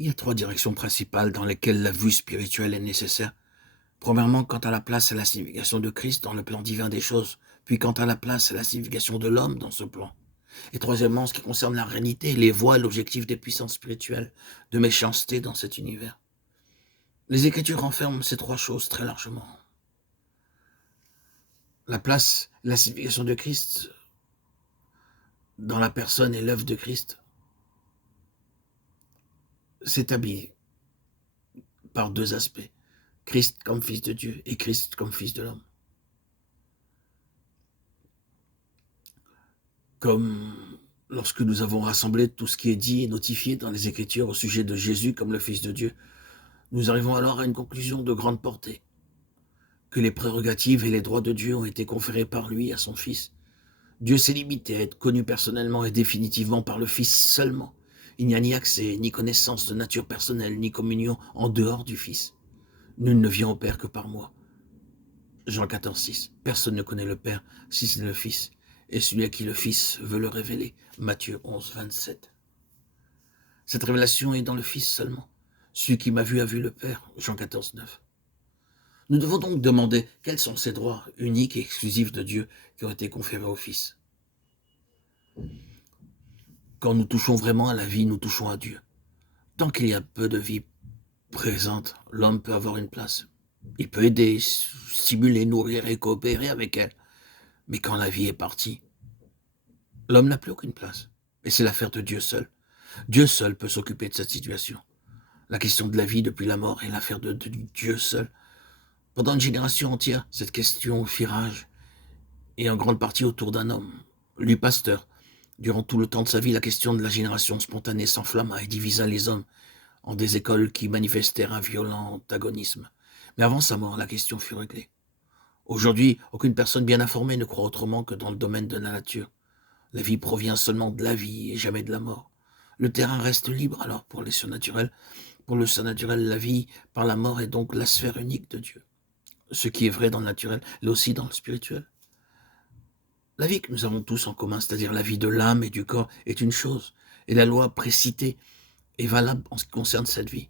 Il y a trois directions principales dans lesquelles la vue spirituelle est nécessaire. Premièrement, quant à la place et la signification de Christ dans le plan divin des choses, puis quant à la place et la signification de l'homme dans ce plan. Et troisièmement, en ce qui concerne la réalité, les voies et l'objectif des puissances spirituelles de méchanceté dans cet univers. Les Écritures renferment ces trois choses très largement. La place, la signification de Christ dans la personne et l'œuvre de Christ s'établit par deux aspects. Christ comme fils de Dieu et Christ comme fils de l'homme. Comme lorsque nous avons rassemblé tout ce qui est dit et notifié dans les Écritures au sujet de Jésus comme le Fils de Dieu, nous arrivons alors à une conclusion de grande portée, que les prérogatives et les droits de Dieu ont été conférés par lui à son Fils. Dieu s'est limité à être connu personnellement et définitivement par le Fils seulement. Il n'y a ni accès, ni connaissance de nature personnelle, ni communion en dehors du Fils. Nul ne vient au Père que par moi. Jean 14,6. Personne ne connaît le Père si c'est le Fils, et celui à qui le Fils veut le révéler. Matthieu 11,27. Cette révélation est dans le Fils seulement. Celui qui m'a vu a vu le Père. Jean 14,9. Nous devons donc demander quels sont ces droits uniques et exclusifs de Dieu qui ont été conférés au Fils. Quand nous touchons vraiment à la vie, nous touchons à Dieu. Tant qu'il y a peu de vie présente, l'homme peut avoir une place. Il peut aider, stimuler, nourrir et coopérer avec elle. Mais quand la vie est partie, l'homme n'a plus aucune place. Et c'est l'affaire de Dieu seul. Dieu seul peut s'occuper de cette situation. La question de la vie depuis la mort est l'affaire de Dieu seul. Pendant une génération entière, cette question fit rage, et en grande partie autour d'un homme, lui pasteur. Durant tout le temps de sa vie, la question de la génération spontanée s'enflamma et divisa les hommes en des écoles qui manifestèrent un violent antagonisme. Mais avant sa mort, la question fut réglée. Aujourd'hui, aucune personne bien informée ne croit autrement que dans le domaine de la nature. La vie provient seulement de la vie et jamais de la mort. Le terrain reste libre alors pour les surnaturels. Pour le surnaturel, la vie par la mort est donc la sphère unique de Dieu. Ce qui est vrai dans le naturel, l'est aussi dans le spirituel. La vie que nous avons tous en commun, c'est-à-dire la vie de l'âme et du corps, est une chose, et la loi précitée est valable en ce qui concerne cette vie.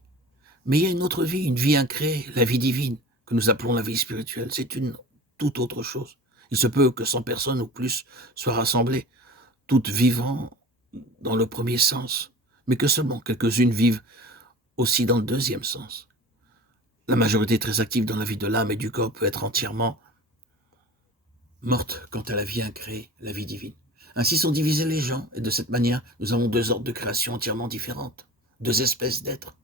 Mais il y a une autre vie, une vie incréée, la vie divine, que nous appelons la vie spirituelle. C'est une toute autre chose. Il se peut que 100 personnes ou plus soient rassemblées, toutes vivant dans le premier sens, mais que seulement quelques-unes vivent aussi dans le deuxième sens. La majorité très active dans la vie de l'âme et du corps peut être entièrement morte quant à la vie incréée, la vie divine. Ainsi sont divisés les gens, et de cette manière, nous avons deux ordres de création entièrement différentes, deux espèces d'êtres.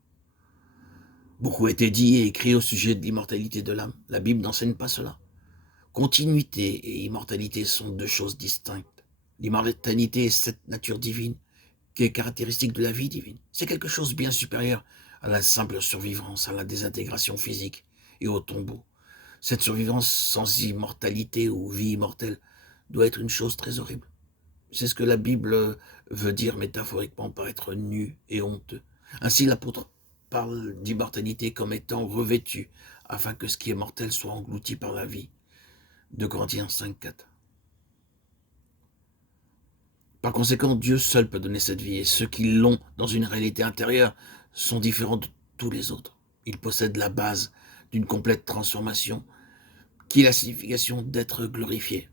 Beaucoup a été dit et écrit au sujet de l'immortalité de l'âme. La Bible n'enseigne pas cela. Continuité et immortalité sont deux choses distinctes. L'immortalité est cette nature divine qui est caractéristique de la vie divine. C'est quelque chose bien supérieur à la simple survivance, à la désintégration physique et au tombeau. Cette survivance sans immortalité ou vie immortelle doit être une chose très horrible. C'est ce que la Bible veut dire métaphoriquement par être nu et honteux. Ainsi l'apôtre parle d'immortalité comme étant revêtue, afin que ce qui est mortel soit englouti par la vie. 2 Corinthiens 5,4. Par conséquent, Dieu seul peut donner cette vie, et ceux qui l'ont dans une réalité intérieure sont différents de tous les autres. Ils possèdent la base d'une complète transformation, qui est la signification d'être glorifié.